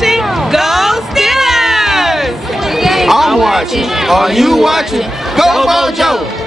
watching Go Steelers! I'm watching. Are you watching? Go Mojo!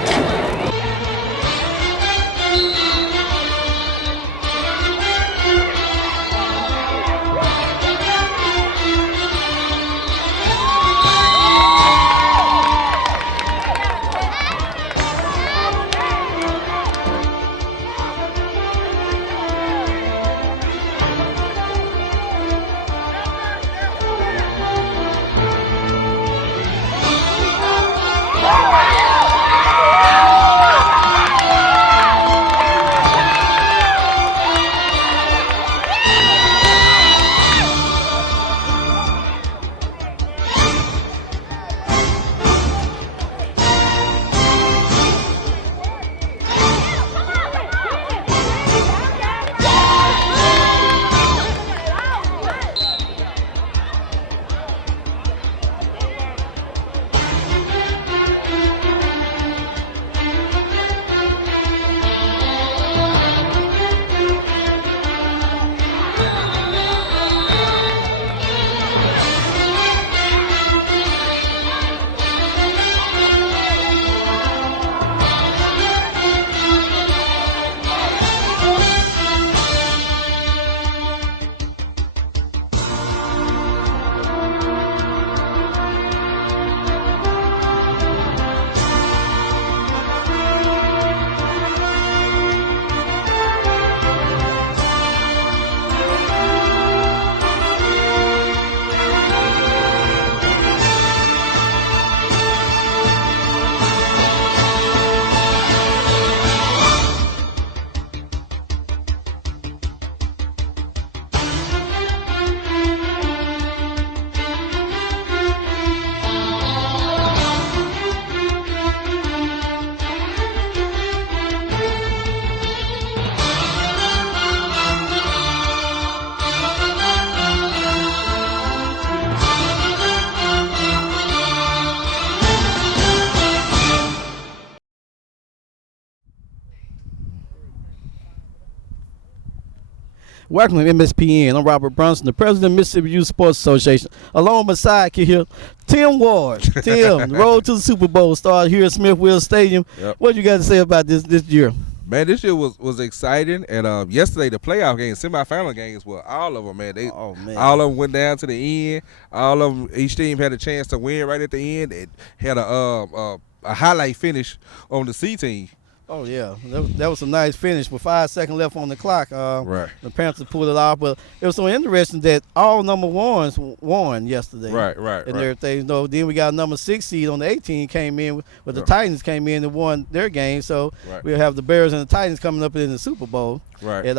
Welcome to MSPN. I'm Robert Brunson, the president of Mississippi Youth Sports Association. Along with my sidekick here, Tim Ward. Tim, the road to the Super Bowl started here at Smith Wheel Stadium. Yep. What you got to say about this year? Man, this year was exciting, and yesterday the playoff games, semifinal games, were all of them, man. All of them went down to the end. All of them, each team had a chance to win right at the end. It had a highlight finish on the C team. Oh, yeah. That was a nice finish with 5 seconds left on the clock. Right. The Panthers pulled it off. But it was so interesting that all number ones won yesterday. Right. And everything. You know, then we got a number 6 seed on the 18 came in, but the Titans came in and won their game. So we'll have the Bears and the Titans coming up in the Super Bowl. Right. And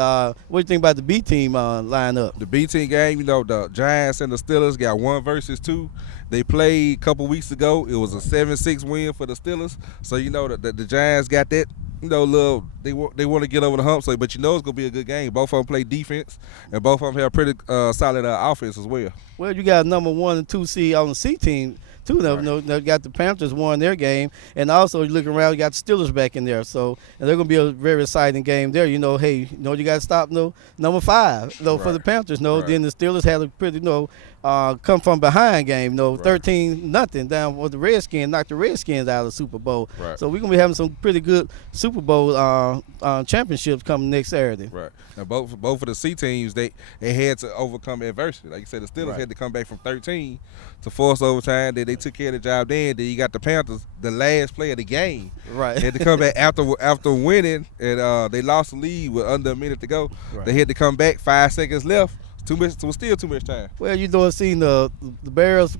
what do you think about the B team lineup? The B team game, you know, the Giants and the Steelers got 1 versus 2. They played a couple weeks ago. It was a 7-6 win for the Steelers. So, you know, the Giants got that, you know, they want to get over the hump. So, but you know it's going to be a good game. Both of them play defense, and both of them have pretty solid offense as well. Well, you got number 1 and 2 seed on the C team. Two of them, they got the Panthers won their game, and also you looking around, you got the Steelers back in there. So, and they're gonna be a very exciting game there. You know, hey, you know you got to stop number 5, for the Panthers. Then the Steelers had a pretty, come from behind game. 13-0 down with the Redskins, knocked the Redskins out of the Super Bowl. Right. So we're gonna be having some pretty good Super Bowl championships coming next Saturday. Right. Now both of the C teams they had to overcome adversity. Like you said, the Steelers had to come back from 13 to force overtime. They took care of the job. Then you got the Panthers, the last play of the game. Right. Had to come back after winning, and they lost the lead with under a minute to go. Right. They had to come back, 5 seconds left. Still too much time. Well, seeing the Bears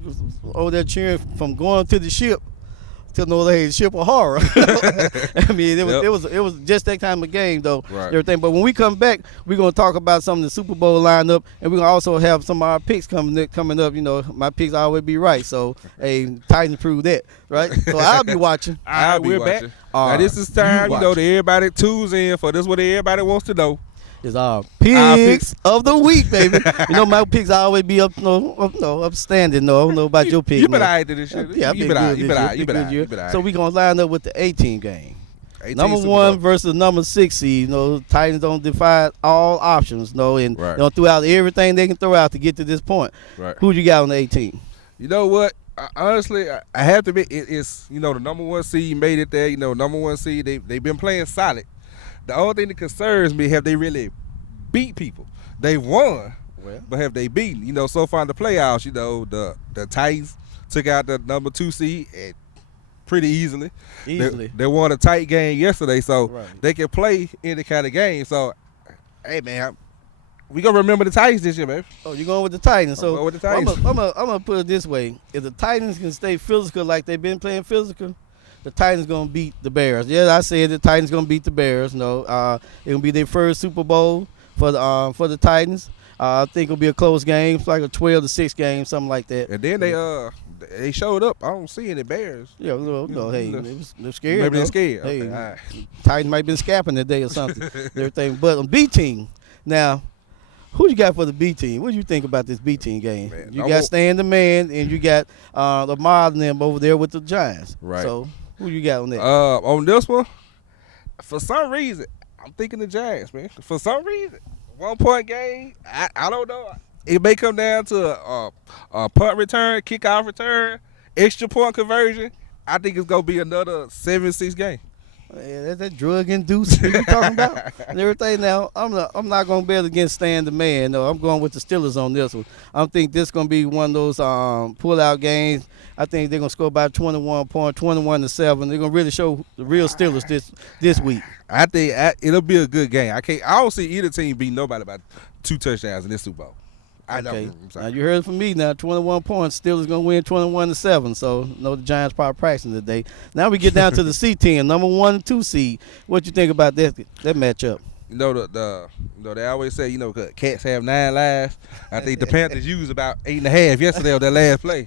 over there cheering from going to the ship to the ship of horror. I mean, it was just that time of game though. Right. Everything. But when we come back, we're gonna talk about some of the Super Bowl lineup, and we're gonna also have some of our picks coming up. You know, my picks always be right. So Titans prove that, right? So I'll be watching. I'll be watching. Back. Now this is time, that everybody tunes in for this. What everybody wants to know. It's our picks of the week, baby. My picks always be upstanding. No, I don't know about your picks. You been all right to this shit. Yeah, you been all right. You been all right. So we gonna line up with the 18 game. Number Super 1 Bowl. versus number 6 seed. You know, Titans don't defy all options. You know, and Right. they don't throw out everything they can throw out to get to this point. Right. Who you got on the 18? You know what? Honestly, I have to admit, it's the number 1 seed made it there. Number 1 seed, they've been playing solid. The only thing that concerns me, have they really beat people? They won, but have they beaten? So far in the playoffs, the Titans took out the number 2 seed pretty easily. They won a tight game yesterday, so they can play any kind of game. So, hey man, we gonna remember the Titans this year, man. Oh, you going with the Titans? I'm going with the Titans. I'm gonna put it this way: if the Titans can stay physical like they've been playing physical, the Titans gonna beat the Bears. Yeah, I said the Titans gonna beat the Bears. It's gonna be their first Super Bowl for the Titans. I think it'll be a close game, it's like a 12-6 game, something like that. And then they showed up. I don't see any Bears. Yeah, hey, they're scared. Maybe they're scared. Hey, Okay, all right. Titans might have been scapping today or something. Everything, but on B team now. Who you got for the B team? What do you think about this B team game? Man, you got Stan the Man, and you got Lamar and them over there with the Giants. Right. So who you got on that? On this one, for some reason, I'm thinking the Giants, man. For some reason, 1-point game. I don't know. It may come down to a punt return, kickoff return, extra point conversion. I think it's gonna be another 7-6 game. Yeah, that's that drug induced you talking about and everything. Now I'm not gonna bet against Stan the Man. No, I'm going with the Steelers on this one. I think this gonna be one of those pull out games. I think they're gonna score about 21 points, 21-7. They're gonna really show the real Steelers this week. I think it'll be a good game. I don't see either team beat nobody by 2 touchdowns in this Super Bowl. Okay. Now you heard it from me. Now 21 points. Steelers gonna win 21-7. So the Giants probably practicing today. Now we get down to the C team, number 1 and 2 seed. What you think about that matchup? They always say cats have 9 lives. I think the Panthers used about 8.5 yesterday on that last play.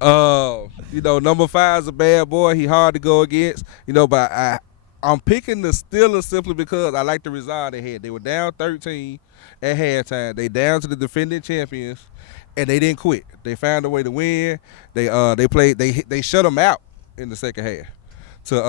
Number 5 is a bad boy. He hard to go against. But I'm picking the Steelers simply because I like the result they had. They were down 13 at halftime. They down to the defending champions, and they didn't quit. They found a way to win. They played. They shut them out in the second half. So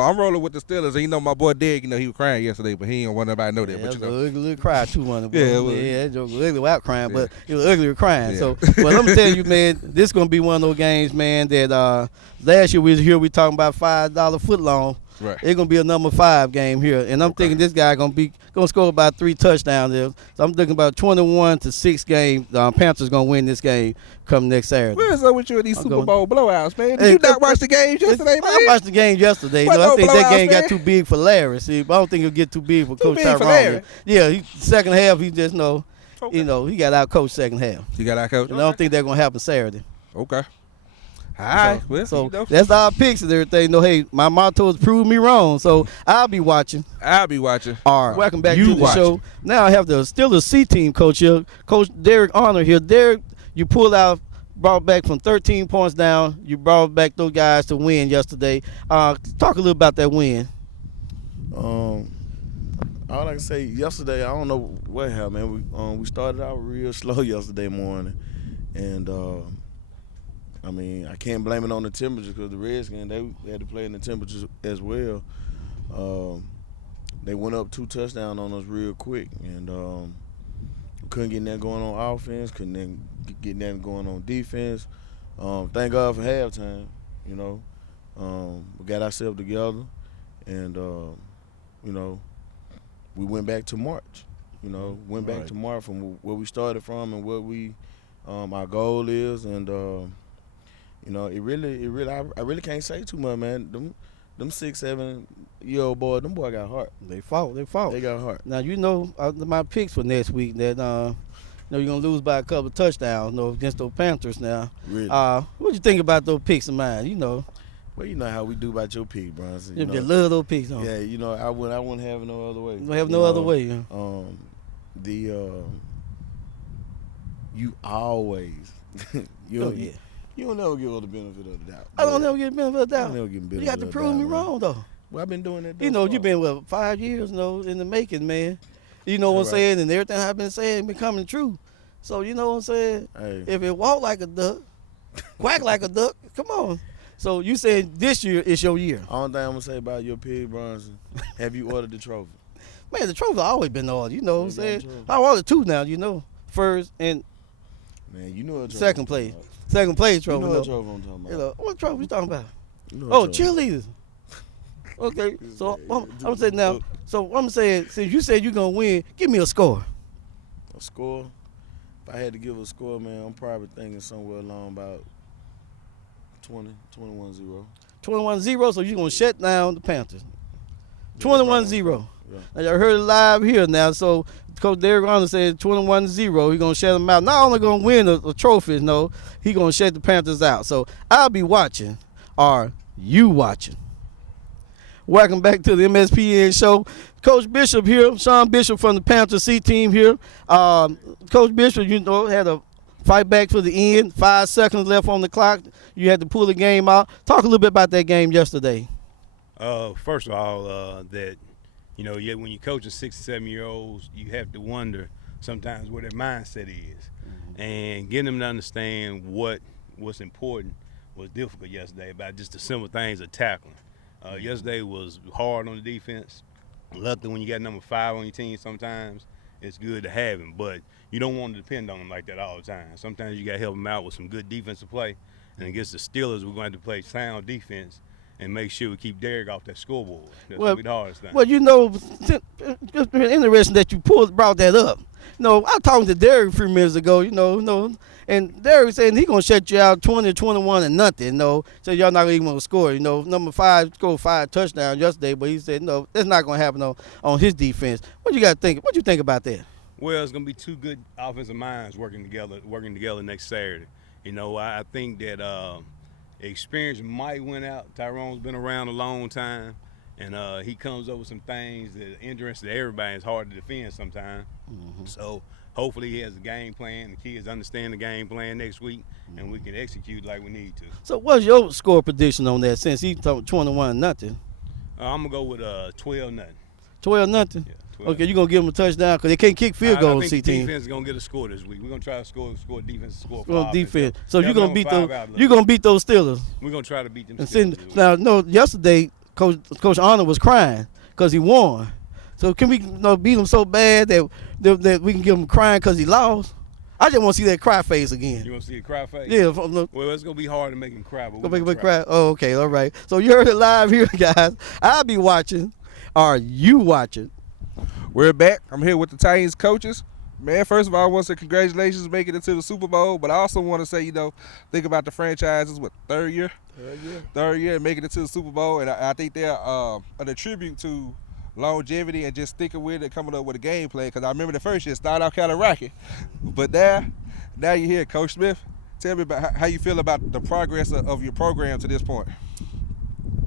I'm rolling with the Steelers. And my boy Derek, he was crying yesterday, but he didn't want nobody to know that. Yeah, but it was an ugly little cry too, one of them. Yeah, it was. Yeah, it was ugly without crying, but it was ugly with crying. Yeah. So, but I'm telling you, man, this is gonna be one of those games, man. That last year we talking about $5 foot long. Right. It's gonna be a number 5 game here, and I'm thinking this guy gonna score about 3 touchdowns there. So I'm thinking about 21-6 game. Panthers gonna win this game come next Saturday. Where's up with you in these Super Bowl blowouts, man? Did you not watch the games yesterday, man? I watched the game yesterday. What, I think that blowouts, game man? got too big for Larry. See, but I don't think it'll get too big for Coach big for Tyrone. Larry? Yeah, second half he just Okay. he got out coached second half. You got out, coach? And I don't think that's gonna happen Saturday. Okay. All right. So that's our picks and everything. Hey, my motto is prove me wrong. So I'll be watching. I'll be watching. All right. Welcome back to the show. Now I have the Steelers C team coach here, Coach Derek Arnold here. Derek, you brought back from 13 points down. You brought back those guys to win yesterday. Talk a little about that win. All I can say yesterday, I don't know what happened, man. We started out real slow yesterday morning, and I can't blame it on the temperature because the Redskins they had to play in the temperatures as well. They went up 2 touchdowns on us real quick, and couldn't get nothing going on offense, couldn't then get nothing going on defense. Thank God for halftime. We got ourselves together, and we went back to March. Went back to March from where we started from and what our goal is, and it really I really can't say too much, man. Them 6-7-year-old boys, them boys got heart. They fought. They got heart. Now my picks for next week that you're gonna lose by a couple of touchdowns, against those Panthers. Now, Really? What you think about those picks of mine? Well, you know how we do about your pick, Bronson. You just love those picks, huh? Yeah, I wouldn't have no other way. You don't have no other way. Huh? You always Yeah. You don't never give her the benefit of the doubt. I don't never get the benefit of the I doubt. don't never give You got to prove me wrong, though. Well, I've been doing that. You've been 5 years, in the making, man. You know what I'm saying, and everything I've been saying been coming true. So you know what I'm saying. Hey. If it walk like a duck, quack like a duck, come on. So you saying this year is your year? Only thing I'm gonna say about your pig Bronson, have you ordered the trophy? Man, the trophy always been ordered. You know what I'm You got saying? the trophy. I ordered 2 now. You know, first and Man, you know what trophy second I'm place. talking about. Second place You trophy. know though. what trophy I'm talking about. You know, what trophy you talking about? You know what Oh, trophy. cheerleaders. Okay, so I'm saying now. So I'm saying, since you said you're gonna win, give me a score. A score? If I had to give a score, man, I'm probably thinking somewhere along about 21-0. 21-0. So you're gonna shut down the Panthers. 21-0. Yeah. Now, y'all heard it live here now. So Coach Derek Arnold said 21-0. He's gonna shut them out. Not only gonna win a trophy, no, he's gonna shut the Panthers out. So I'll be watching. Are you watching? Welcome back to the MSPN show. Coach Bishop here, Sean Bishop from the Panther C team here. Coach Bishop, you know, had a fight back to the end. 5 seconds left on the clock. You had to pull the game out. Talk a little bit about that game yesterday. First of all, that, you know, when you're coaching 6 or 7 year olds, you have to wonder sometimes what their mindset is. And getting them to understand what's important was difficult yesterday about just the simple things of tackling. Yesterday was hard on the defense. Luckily, when you got number 5 on your team, sometimes it's good to have him, but you don't want to depend on him like that all the time. Sometimes you got to help him out with some good defensive play. And against the Steelers, we're going to have to play sound defense and make sure we keep Derek off that scoreboard. That's going to be the hardest thing. Well, you know, it's interesting that you brought that up. You know, I was talking to Derek a few minutes ago, you know, and Derek saying he's going to shut you out 20-21-0, you know, so y'all not even going to score. You know, number 5 scored 5 touchdowns yesterday, but he said, no, that's not going to happen on his defense. What you got to think? What you think about that? Well, it's going to be 2 good offensive minds working together next Saturday. You know, I think that experience might win out. Tyrone's been around a long time, and he comes up with some things that are interesting to everybody. It's hard to defend sometimes. So hopefully he has a game plan. The kids understand the game plan next week, and we can execute like we need to. So what's your score prediction on that since he talked 21-0? I'm going to go with 12-0. 12-0? Yeah. Okay, you're going to give them a touchdown because they can't kick field goals, I think C-team. the defense is going to get a score this week. We're going to try to score defense, score for On defense. offense. So you're going to beat those Steelers. We're going to try to beat them And Steelers. now, no, yesterday, Coach Arnold was crying because he won. So can we beat him so bad that we can give him crying because he lost? I just want to see that cry face again. You want to see a cry face? Yeah. Well, it's going to be hard to make him cry, but Go we're make going him to try. cry. Oh, okay, all right. So you heard it live here, guys. I'll be watching. Are you watching? We're back. I'm here with the Titans coaches. Man, first of all, I want to say congratulations making it to the Super Bowl, but I also want to say, you know, think about the franchise's, third year? Third year making it to the Super Bowl, and I think they're an attribute to longevity and just sticking with it, coming up with a game plan, because I remember the first year started out kind of rocky, but now you're here. Coach Smith, tell me about how you feel about the progress of your program to this point.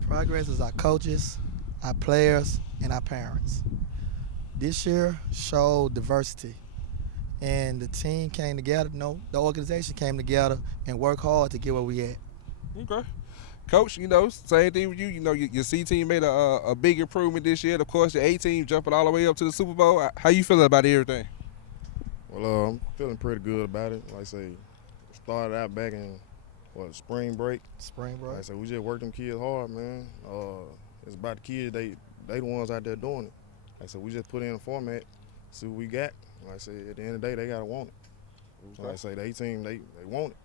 Progress is our coaches, our players, and our parents. This year showed diversity, and the team came together. The organization came together and worked hard to get where we at. Okay. Coach, you know, same thing with you. You know, your C team made a big improvement this year. Of course, your A team jumping all the way up to the Super Bowl. How you feeling about everything? Well, I'm feeling pretty good about it. Like I say, started out back in spring break. Spring break. Like I said, we just worked them kids hard, man. It's about the kids. They the ones out there doing it. Like I said, we just put in a format, see what we got. Like I said, at the end of the day, they gotta want it. So like I say, the A team, they want it.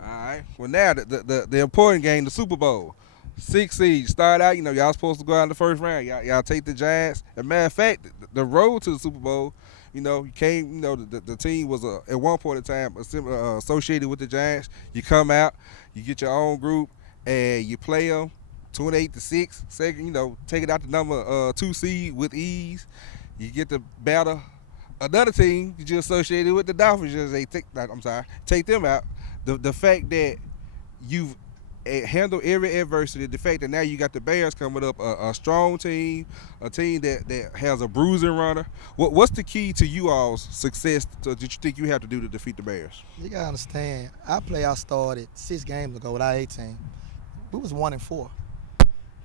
All right. Well, now the important game, the Super Bowl. 6 seed. Start out, you know, y'all supposed to go out in the first round. Y'all take the Giants. As a matter of fact, the road to the Super Bowl, you know, you came, you know, the team was at one point in time associated with the Giants. You come out, you get your own group, and you play them 28-6. Second, you know, take it out the number 2 seed with ease. You get to battle another team that you're associated with, the Dolphins. Take them out. The fact that you've handled every adversity, the fact that now you got the Bears coming up, a strong team, a team that has a bruising runner. What's the key to you all's success that you think you have to do to defeat the Bears? You gotta understand, I started 6 games ago with our A team. We was 1-4,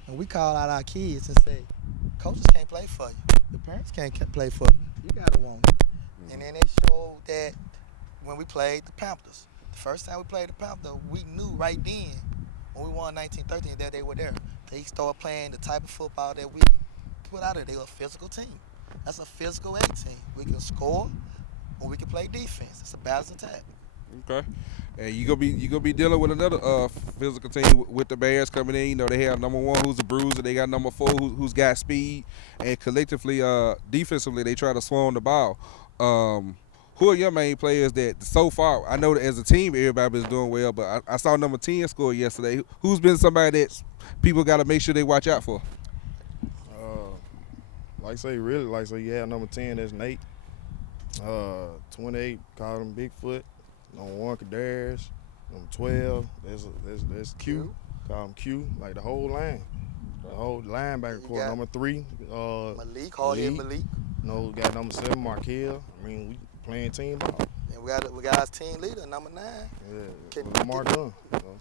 and we called out our kids and said, "Coaches can't play for you. The parents can't play for you. You gotta want it." And then they showed that when we played the Panthers. The first time we played the Panthers, we knew right then when we won 1913, that they were there. They started playing the type of football that we put out there. They were a physical team. That's a physical A team. We can score or we can play defense. It's a balanced attack. Okay. And you gonna be dealing with another physical team with the Bears coming in. You know, they have number 1 who's a bruiser. They got number 4 who's got speed. And collectively, defensively, they try to swarm the ball. Who are your main players that so far, I know that as a team everybody's doing well, but I saw number 10 score yesterday. Who's been somebody that people got to make sure they watch out for? Like I say, you have number 10, that's Nate. 28, call him Bigfoot. Number 1, Kadarius. Number 12, that's Q. Call him Q. Like the whole line. The whole linebacker core. Number 3, Malik, hard-head Malik. We got number 7, Markel. I mean, we playing team ball. And we got our team leader, number 9. Yeah, Lamar Gunn.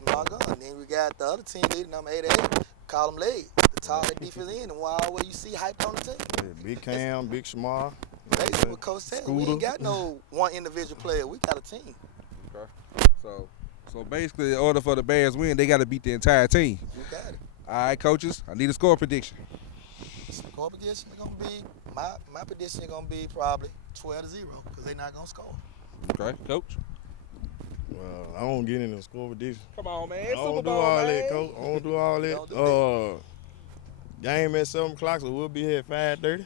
Lamar Gunn. Then we got the other team leader, number 88, call him Lade. The tall head defense end, and where you see hyped on the team. Yeah, Big Cam, Big Shamar. Basically what Coach said, we ain't got no one individual player. We got a team. Okay. So basically, in order for the Bears win, they got to beat the entire team. You got it. All right, coaches, I need a score prediction. Score prediction is gonna be my prediction is gonna be probably 12-0 because they're not gonna score. Okay, coach. Well, I don't get into the score prediction. Come on, man. I don't do all that, coach. I don't do all that. Game at 7 o'clock, so we'll be here at 5:30.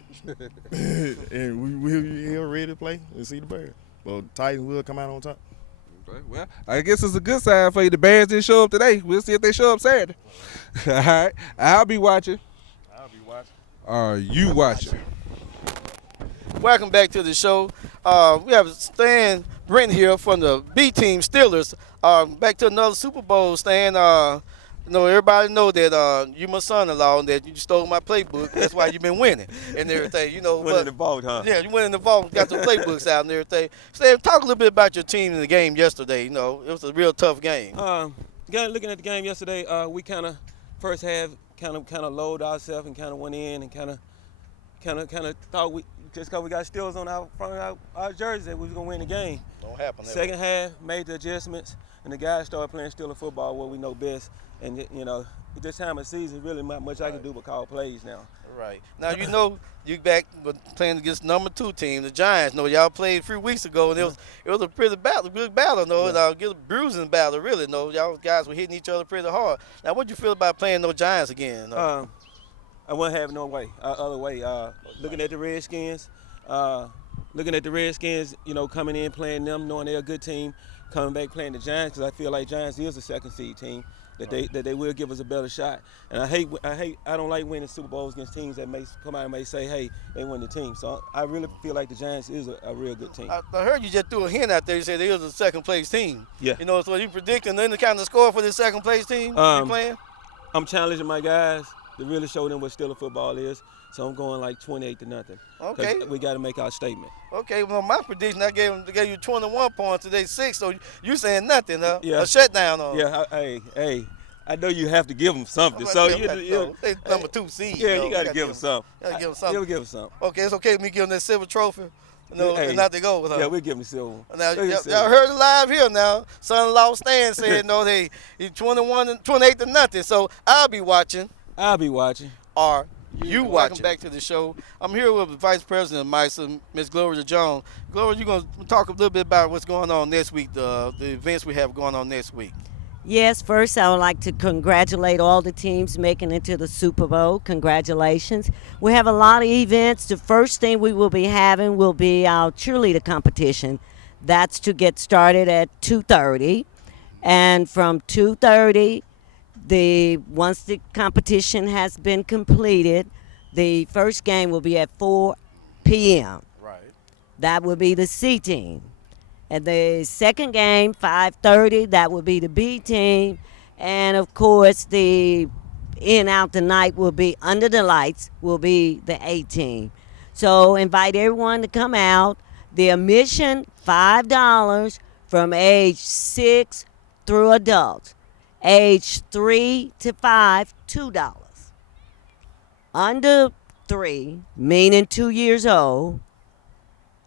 And we'll be here ready to play and see the Bears. Well, Titans will come out on top. Okay, well, I guess it's a good sign for you. The Bears didn't show up today. We'll see if they show up Saturday. All right. I'll be watching. Are you watching? Welcome back to the show. We have Stan Brent here from the B Team Steelers. Back to another Super Bowl, Stan. Everybody know that you my son-in-law and that you stole my playbook. That's why you've been winning and everything. Winning the vault, huh? Yeah, you went in the vault, got the playbooks out and everything. Stan, talk a little bit about your team in the game yesterday. It was a real tough game. Looking at the game yesterday, we kind of first half kind of lowered ourselves and kind of went in and kind of thought we just because we got Steelers on our front of our jersey that we was gonna win the game. Don't happen. Second half, made the adjustments, and the guys started playing Steeler football where we know best. And at this time of season, really not much I can do but call plays now. Right. Now, you back playing against number 2 team, the Giants. Y'all played a few weeks ago, and it was a pretty good battle, a bruising battle, really. Y'all guys were hitting each other pretty hard. Now, what do you feel about playing those Giants again? I wouldn't have no way, other way. Looking at the Redskins, coming in, playing them, knowing they're a good team, coming back playing the Giants, because I feel like Giants is a second seed team. That they will give us a better shot, and I don't like winning Super Bowls against teams that may come out and may say, hey, they win the team. So I really feel like the Giants is a real good team. I heard you just threw a hint out there. You said they was a second place team. Yeah. So you predicting any kind of score for this second place team you playing? I'm challenging my guys to really show them what Steeler football is. So I'm going like 28-0. Okay. We got to make our statement. Okay. Well, my prediction, I gave you 21 points today, 6. So you saying nothing, huh? Yeah. A shutdown on. Yeah. Hey. I know you have to give them something. So they number 2 seed. Yeah, you got to give them something. Got to give them something. You'll give them something. Okay, it's okay with me giving that silver trophy. And not to go. Yeah, we'll give them silver. Now, y'all heard it live here now. Son-in-law Stan said, he's 28-0. So I'll be watching. Are you watching? Welcome back to the show. I'm here with the Vice President of MISA, Ms. Gloria Jones. Gloria, you're going to talk a little bit about what's going on next week, the events we have going on next week. Yes, first I would like to congratulate all the teams making it to the Super Bowl. Congratulations. We have a lot of events. The first thing we will be having will be our cheerleader competition. That's to get started at 2:30. And from 2:30, once the competition has been completed, the first game will be at 4 p.m. Right. That will be the C team. And the second game, 5:30, that will be the B team. And, of course, the in out the night will be under the lights will be the A team. So invite everyone to come out. The admission, $5 from age 6 through adults. Age 3 to 5, $2. Under 3, meaning 2 years old,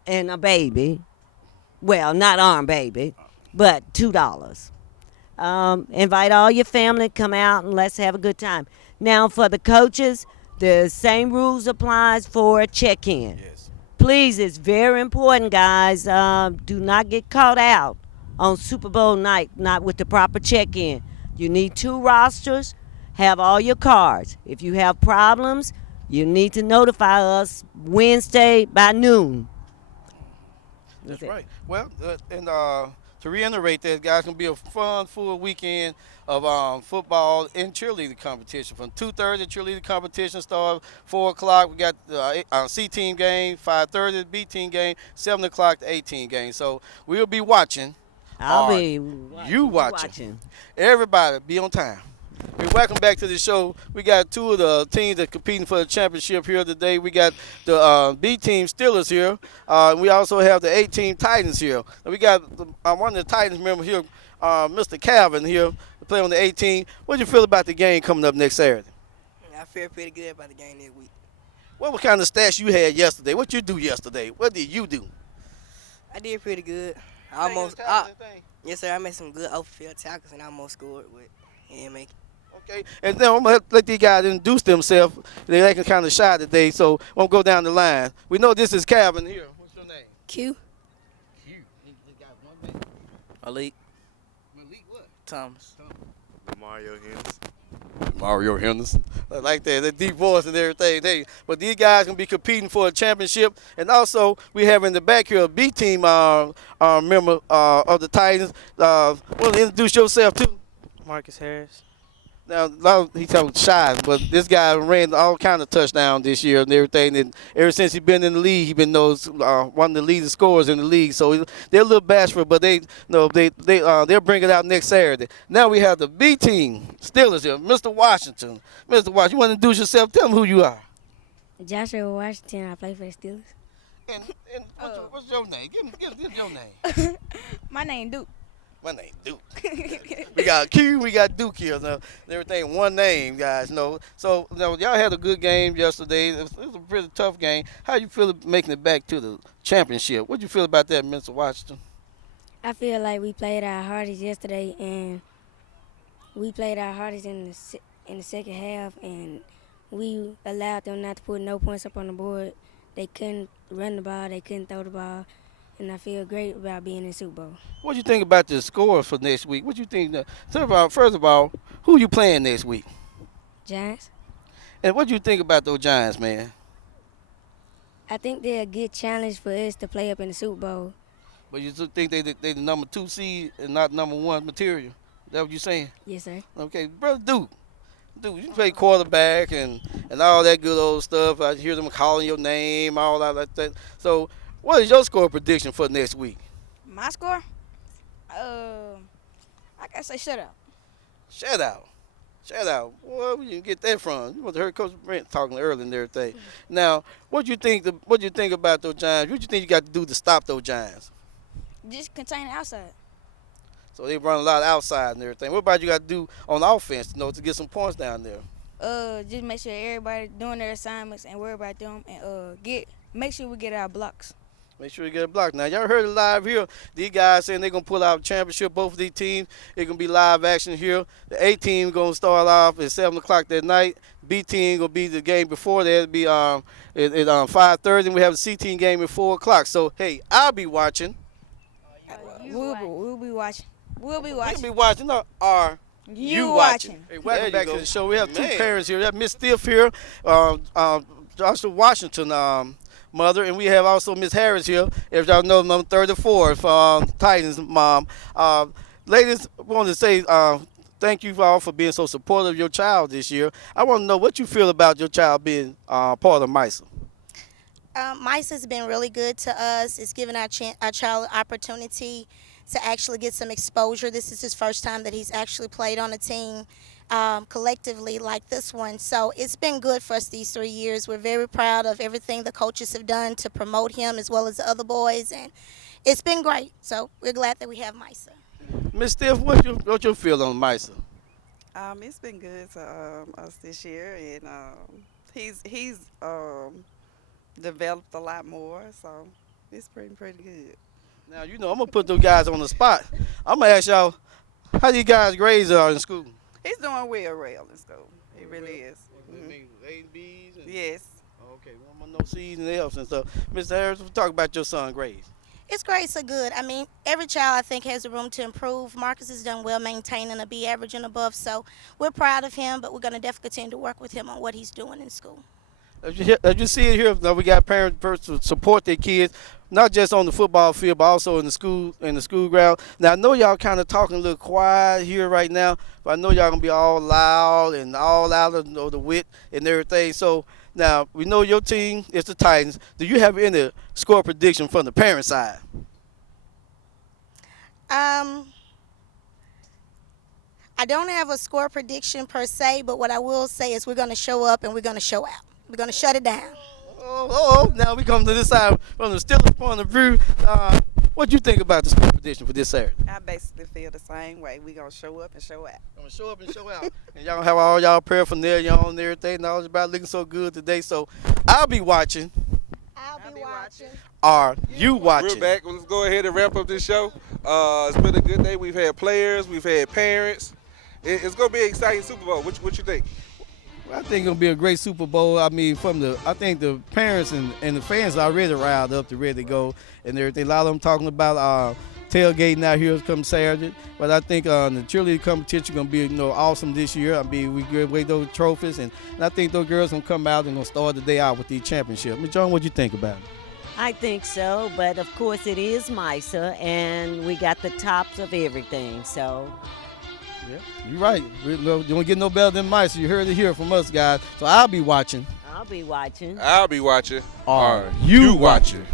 and a baby. Well, not arm baby, but $2. Invite all your family, come out, and let's have a good time. Now, for the coaches, the same rules applies for check-in. Yes. Please, it's very important, guys. Do not get caught out on Super Bowl night, not with the proper check-in. You need 2 rosters. Have all your cards. If you have problems, you need to notify us Wednesday by noon. That's right. Well, to reiterate that, guys, going to be a fun, full weekend of football and cheerleading competition. From 2:30, cheerleading competition starts. 4 o'clock, we got the C team game. 5:30, the B team game. 7 o'clock, the A team game. So we'll be watching. I'll Are be you watching? Everybody, be on time. Hey, welcome back to the show. We got 2 of the teams that are competing for the championship here today. We got the B team Steelers here. We also have the A team Titans here. And we got one of the Titans members here, Mr. Calvin here, to play on the A team. What do you feel about the game coming up next Saturday? I feel pretty good about the game this week. What kind of stats you had yesterday? What you do yesterday? What did you do? I did pretty good. Yes, sir. I made some good off-field tackles and I almost scored, but he didn't make it. Okay, and then I'm going to let these guys introduce themselves. They're acting kind of shy today, so we'll go down the line. We know this is Calvin here. What's your name? Q. Q. He got one name. Malik. Malik what? Thomas. Mario Henderson. I like that deep voice and everything. But these guys going to be competing for a championship. And also, we have in the back here a B team member of the Titans. Want to introduce yourself, too? Marcus Harris. Now, he's shy, but this guy ran all kind of touchdowns this year and everything. And ever since he's been in the league, he's been one of the leading scorers in the league. So they're a little bashful, but they'll bring it out next Saturday. Now we have the B team Steelers here, Mr. Washington. Mr. Washington, you want to introduce yourself? Tell them who you are. Joshua Washington. I play for the Steelers. And what's your name? Give your name. My name Duke. My name Duke. We got Q, we got Duke here. Now, everything one name, guys. So y'all had a good game yesterday. It was a pretty tough game. How you feel making it back to the championship? What you feel about that, Mr. Washington? I feel like we played our hardest yesterday, and we played our hardest in the second half, and we allowed them not to put no points up on the board. They couldn't run the ball, they couldn't throw the ball. And I feel great about being in the Super Bowl. What do you think about the score for next week? What do you think? First of all, who you playing next week? Giants. And what do you think about those Giants, man? I think they're a good challenge for us to play up in the Super Bowl. But you think they the number 2 seed and not number 1 material? Is that what you're saying? Yes, sir. Okay, brother Duke, you play quarterback and all that good old stuff. I hear them calling your name, all that like that. So, what is your score prediction for next week? My score? I gotta say shutout. Shutout. Well, where you get that from? You must have heard Coach Brent talking earlier and everything. Now, what do you think about those Giants? What do you think you got to do to stop those Giants? Just contain the outside. So they run a lot outside and everything. What about you got to do on offense, to get some points down there? Just make sure everybody doing their assignments and worry about them, and make sure we get our blocks. Make sure you get a block. Now, y'all heard it live here. These guys saying they're going to pull out a championship, both of these teams. It's going to be live action here. The A team going to start off at 7 o'clock that night. B team going to be the game before that. It'll be at 5:30. And we have the C team game at 4 o'clock. So, hey, I'll be watching. We'll be watching. We'll be watching. Are you watching? Hey, welcome back to the show. We have 2 parents here. We have Miss Stiff here, Joshua Washington, mother, and we have also Miss Harris here. If y'all know, number 34 from Titans mom. Ladies, I want to say thank you all for being so supportive of your child this year. I want to know what you feel about your child being part of MISA. MISA's been really good to us. It's given our child an opportunity to actually get some exposure. This is his first time that he's actually played on a team collectively like this one. So it's been good for us these 3 years. We're very proud of everything the coaches have done to promote him as well as the other boys, and it's been great. So we're glad that we have MISA. Miss Steph, what you feel on MISA? It's been good to us this year, and he's developed a lot more, so it's pretty good. Now, I'm going to put those guys on the spot. I'm going to ask y'all, How you guys' grades are in school? He's doing well in school. He really is. A and B's? Yes. Okay, one more no C's and F's and stuff. Mr. Harris, talk about your son's grades. His grades are good. I mean, every child I think has a room to improve. Marcus has done well maintaining a B average and above, so we're proud of him, but we're going to definitely continue to work with him on what he's doing in school. As you see it here, we got parents to support their kids, not just on the football field, but also in the school ground. Now I know y'all kind of talking a little quiet here right now, but I know y'all gonna be all loud and all out of the wit and everything. So now we know your team is the Titans. Do you have any score prediction from the parent side? I don't have a score prediction per se, but what I will say is we're going to show up and we're going to show out. We're going to shut it down. Now we come to this side from the Steelers point of view. What you think about the score prediction for this Saturday? I basically feel the same way. We're going to show up and show out. Gonna show up and show out. And y'all have all y'all paraphernalia on and everything. And all it's about looking so good today. So I'll be watching. I'll be watching. Are you watching? We're back. Let's go ahead and wrap up this show. It's been a good day. We've had players. We've had parents. It's going to be an exciting Super Bowl. What you think? I think it's gonna be a great Super Bowl. I mean, I think the parents and the fans are already riled up to ready to go and everything. A lot of them talking about tailgating out here come Saturday. But I think the cheerleading competition gonna be awesome this year. I mean, we give away those trophies, and I think those girls gonna come out and gonna start the day out with these championships. Ms. John, what you think about it? I think so, but of course it is MISA, and we got the tops of everything, so. Yeah, you're right. You don't get no better than mice. You heard it here from us, guys. So I'll be watching. I'll be watching. I'll be watching. Are you watching?